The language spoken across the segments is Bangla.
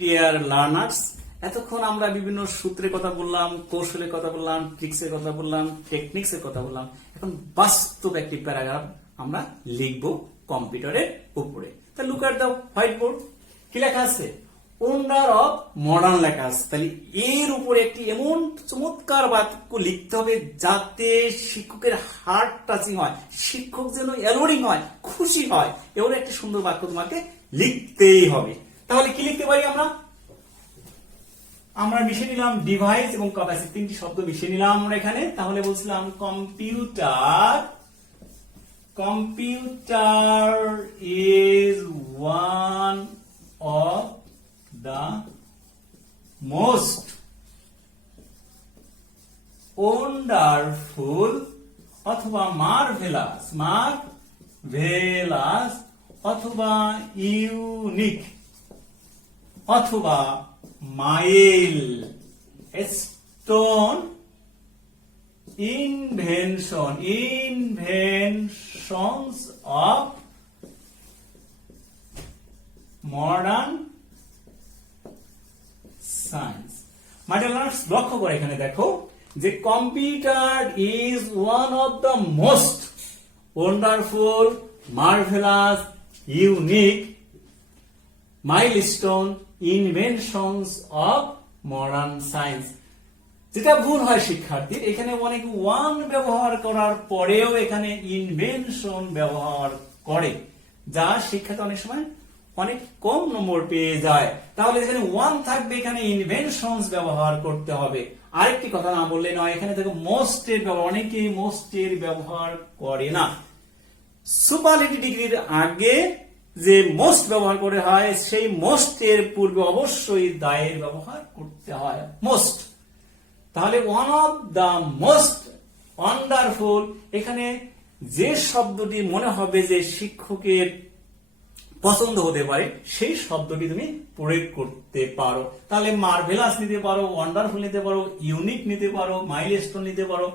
ডিয়ার লার্নার্স, এতক্ষণ আমরা বিভিন্ন সূত্রের কথা বললাম, কৌশলের কথা বললাম, ট্রিক্সের কথা বললাম, টেকনিক্সের কথা বললাম। এখন বাস্তব একটি প্যারাগ্রাফ আমরা লিখব কম্পিউটারের উপরে। তা look at the white board, কি লেখা আছে? ওন্ডার অফ মডার্ন লেখা আছে। তাহলে এর উপরে একটি এমন চমৎকার বাক্য লিখতে হবে যাতে শিক্ষকের হার্ট টাচিং হয়, শিক্ষক যেন অ্যালোরিং হয়, খুশি হয়। এমন একটি সুন্দর বাক্য তোমাকে লিখতেই হবে। তাহলে কি লিখতে পারি আমরা মিশিয়ে নিলাম ডিভাইস এবং ক্যাপাসিটি, তিনটি শব্দ মিশিয়ে নিলাম আমরা এখানে। তাহলে বলছিলাম computer is one of the most wonderful অথবা marvelous অথবা ইউনিক অথবা milestone inventions of modern science. My learners, লক্ষ্য করে এখানে দেখো যে computer is one of the most wonderful, marvellous, unique, milestone inventions of modern science. যেটা ভুল হয় শিক্ষার্থীর, এখানে অনেক ওয়ান ব্যবহার করার পরেও এখানে ইনভেনশন ব্যবহার করে, যা শিক্ষার্থী অনেক সময় অনেক কম নম্বর পেয়ে যায়। তাহলে এখানে ওয়ান থাকবে, এখানে ইনভেনশনস ব্যবহার করতে হবে। আরেকটি কথা না বললে নয়, এখানে দেখো মোস্ট এর ব্যবহার, অনেকেই মোস্ট এর ব্যবহার করে না। সুপারলেটিভ ডিগ্রির আগে যে মোস্ট ব্যবহার করে হয়, সেই মোস্ট এর পূর্বে অবশ্যই দায়ের ব্যবহার করতে হয়, মোস্ট। তাহলে one of the most wonderful, এখানে যে শব্দটি মনে হবে যে শিক্ষকের পছন্দ হতে পারে, সেই শব্দটি তুমি প্রয়োগ করতে পারো। তাহলে মার্ভেলাস নিতে পারো, ওয়ান্ডারফুল নিতে পারো, ইউনিক নিতে পারো, মাইলস্টোন নিতে পারো,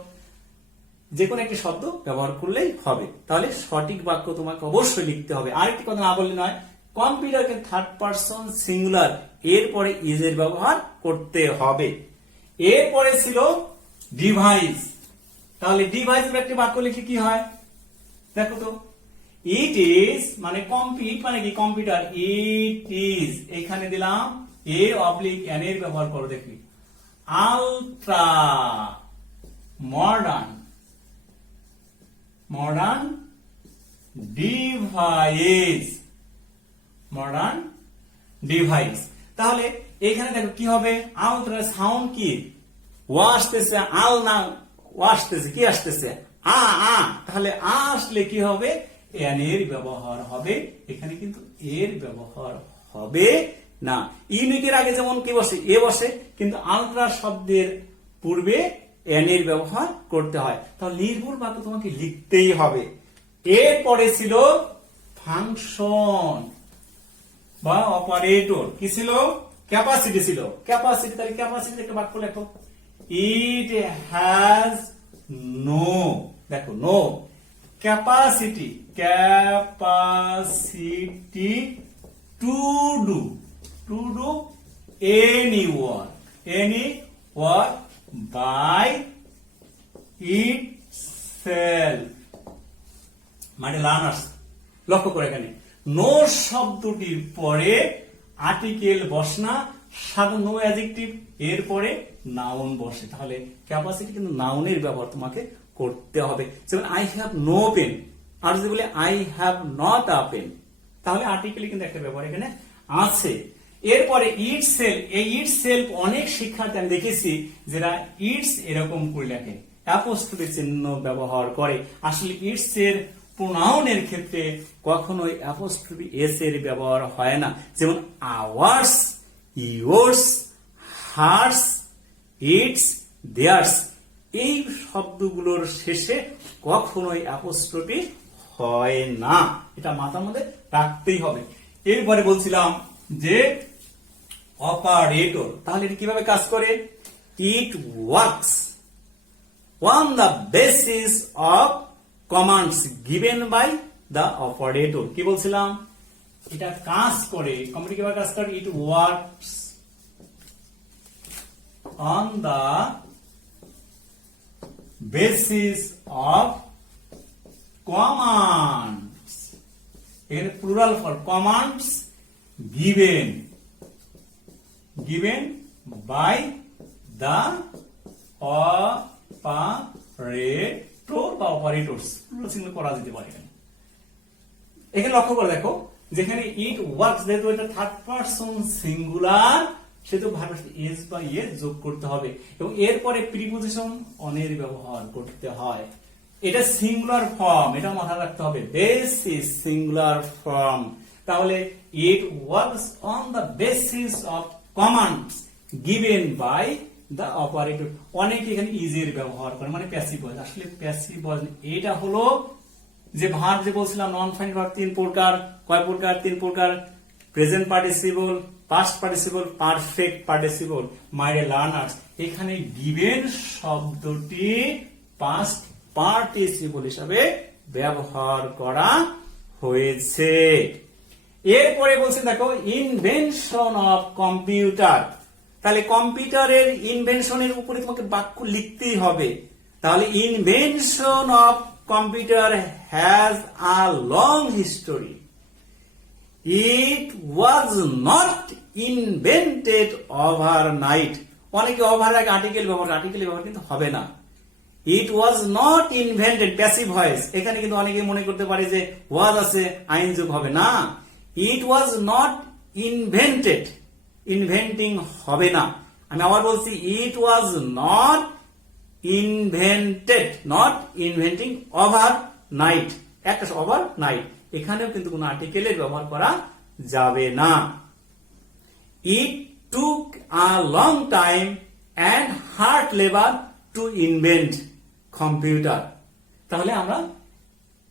যে কোনো একটি শব্দ ব্যবহার করলেই হবে। তাহলে সঠিক বাক্য তোমাকে অবশ্যই লিখতে হবে। আরেকটি কথা না বললে নয়, কম্পিউটারকে থার্ড পারসন সিঙ্গুলার, এরপরে ইজ এর ব্যবহার করতে হবে। এরপরে ছিল ডিভাইস। তাহলে ডিভাইস একটি বাক্য লিখে কি হয় দেখো তো, ইট ইজ মানে কম্পিউট মানে কি কম্পিউটার, ইট ইজ এখানে দিলাম এ অবলিক এন এর ব্যবহার করো, দেখি আলট্রা মডার্ন ডিভাইস। তাহলে এখানে দেখো কি হবে, আলট্রা সাউন্ড কি ওয়া আসতেছে, আল না ওয়া আসতেছে, কি আসতেছে আ। তাহলে আ আসলে কি হবে, এন এর ব্যবহার হবে, এখানে কিন্তু এর ব্যবহার হবে না। ইউনিকের আগে যেমন কি বসে, এ বসে, কিন্তু আলট্রা শব্দের পূর্বে এন এর ব্যবহার করতে হয়। তাহলে নির্ভুল বাক্য তোমাকে লিখতেই হবে। এরপরে ছিল ফাংশন বা অপারেটর। কি ছিল? ক্যাপাসিটি ছিল। ক্যাপাসিটি, তাহলে ক্যাপাসিটি একটা বাক্য লেখো, ইট হ্যাজ নো, দেখো no capacity to do any work by itself. মানে লার্নার্স, লক্ষ্য করে এখানে নো শব্দটির পরে আর্টিকেল বসে না, সাধারণ নো অ্যাডজেক্টিভ, এরপরে নাউন বসে। তাহলে ক্যাপাসিটি কিন্তু নাউনের ব্যবহার তোমাকে করতে হবে। যেমন আই হ্যাভ নো পেন, আর যদি বলে I have not a pen, তাহলে আর্টিকেল কিন্তু একটা ব্যবহার এখানে আছে। এরপরে ইটসেলফ, এই ইটসেলফ অনেক শিক্ষার্থী আমি দেখেছি যারা ইটস এরকম করে লেখে, অ্যাপোস্ট্রফি চিহ্ন ব্যবহার করে। আসলে ইটস এর প্রোনাউনের ক্ষেত্রে কখনোই অ্যাপোস্ট্রফি এস এর ব্যবহার হয় না। যেমন ours, yours, hers, its, theirs, এই শব্দগুলোর শেষে কখনোই অ্যাপোস্ট্রফি হয় না, এটা মাথার মধ্যে রাখতেই হবে। এরপরে বলছিলাম যে অপারেটর, তাহলে এটা কিভাবে কাজ করে? It works on the basis of commands given by the operator. কি বলছিলাম? এটা কাজ করে, কম্পিউটার কিভাবে কাজ করে? It works on the basis of commands. এখানে plural for commands given by the operator বা operators, সিঙ্গুলার করা যেতে পারে। এখানে লক্ষ্য করে দেখো, যেখানে ইট ওয়ার্কস, যেহেতু এটা থার্ড পারসন সিঙ্গুলার, সেহেতু ভার্ব এস বা এস যোগ করতে হবে এবং এরপরে প্রিপজিশন অনের ব্যবহার করতে হয়। এটা সিঙ্গুলার ফর্ম, এটা মাথায় রাখতে হবে। This is singular form. তাহলে it works on the basis of commands given by the operator. অনেকে এখানে ইজের ব্যবহার করে, মানে প্যাসিভ ভয়েস। আসলে প্যাসিভ ভয়েস এটা হলো যে ভার্ব, যে বলছিলাম নন ফাইনাল ভার্ব 3 প্রকার। কয় প্রকার? 3 প্রকার। Present participle, past participle, perfect participle. My dear learners, এখানে গিভেন শব্দটি পাস্ট পার্টিসিপল হিসাবে ব্যবহার করা হয়েছে। এরপরে বলছে দেখো, ইনভেনশন অফ কম্পিউটার। তাহলে কম্পিউটারের ইনভেনশনের উপরে তোমাকে বাক্য লিখতেই হবে। তাহলে invention of computer has a long history. It was not invented overnight. অনেকে ওভার আগে আর্টিকেল ব্যবহার, আর্টিকেল ব্যবহার কিন্তু হবে না। It was not invented, passive voice. এখানে কিন্তু অনেকে মনে করতে পারে যে ওয়াজ আছে, আইন যোগ হবে না। It was not invented, inventing হবে না। আমি আবার বলছি, it was not invented, not inventing overnight. একটা ওভার নাইট, এখানেও কিন্তু কোন আর্টিকেলের ব্যবহার করা যাবে না। It took a long time and hard labour to invent computer. তাহলে আমরা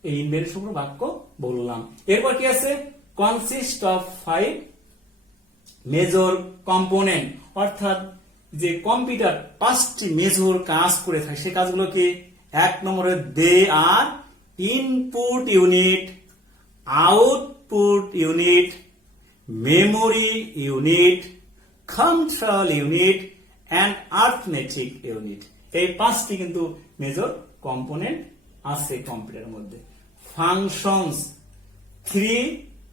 এই ইনভেনশন বাক্য বললাম। এরপর কি আছে? কনসিস্ট অফ 5 মেজর কম্পোনেন্ট, অর্থাৎ যে কম্পিউটার 5টি মেজর কাজ করে থাকে, সে কাজগুলো কি? 1 নম্বরে they are input unit, output unit, memory unit, control unit and arithmetic unit. এই 5টি কিন্তু মেজর কম্পোনেন্ট আছে কম্পিউটারের মধ্যে। ফাংশনস, 3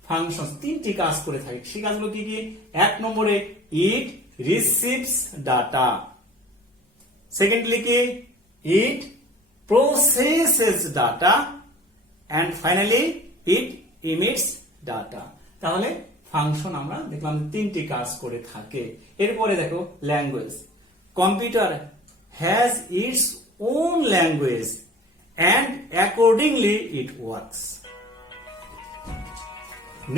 ফাংশনস, 3টি কাজ করে থাকে। সেই কাজগুলো কি কি? 1 নম্বরে ইট রিসিভস ডাটা, সেকেন্ডলি কি? It processes data, and finally it emits data. তাহলে ফাংশন আমরা দেখলাম 3টি কাজ করে থাকে। এরপরে দেখো language. Computer has its own language and accordingly it works.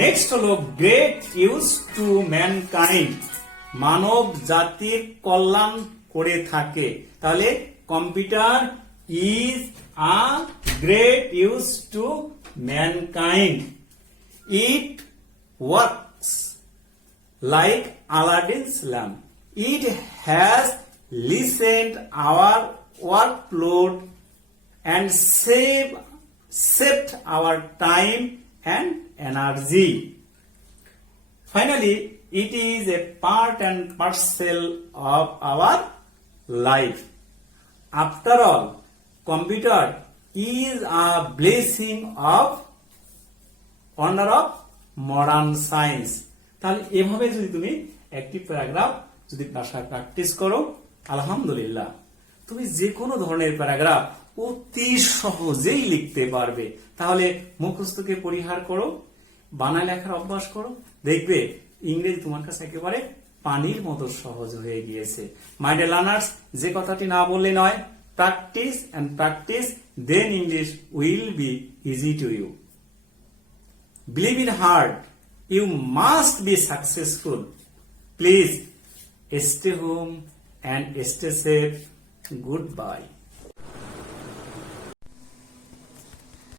Next হলো গ্রেট ইউজ টু ম্যানকাইন্ড, মানব জাতির কল্যাণ করে থাকে। তাহলে computer is a great use to mankind. It works like Aladdin's lamp. It has lessened our workload and saved our time and energy. Finally, it is a part and parcel of our life. After all, computer is a blessing of honor of modern science. তাহলে এভাবে যদি তুমি একটি প্যারাগ্রাফ যদি ভাষায় প্র্যাকটিস করো, আলহামদুলিল্লাহ তুমি যে কোনো ধরনের প্যারাগ্রাফ অতি সহজেই লিখতে পারবে। তাহলে মুখস্থকে পরিহার করো, বানান লেখার অভ্যাস করো, দেখবে ইংরেজি তোমার কাছে একেবারে পানির মতো সহজ হয়ে গিয়েছে। মাই ডিয়ার লার্নার্স, যে কথাটি না বললে নয়, practice and practice, then English will be easy to you. Believe in heart, you must be successful. Please stay home and stay safe. Goodbye.